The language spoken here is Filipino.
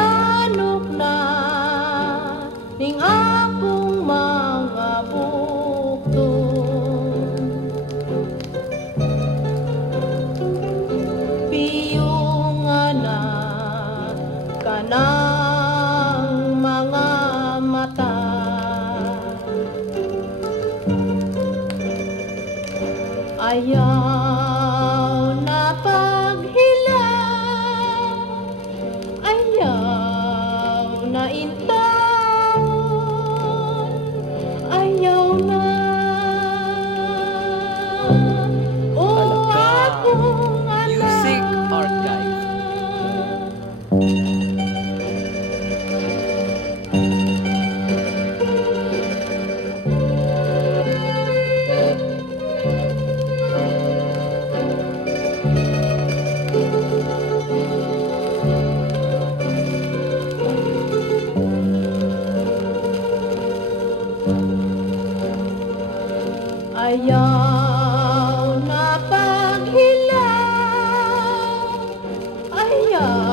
manok na ning akong mga bukton. Piyong anak kanang mga mata, ayaw na paghilaw, ayaw na intawon, ayaw na. O akong Music anak, Archive. ayaw na paghilaw, ayaw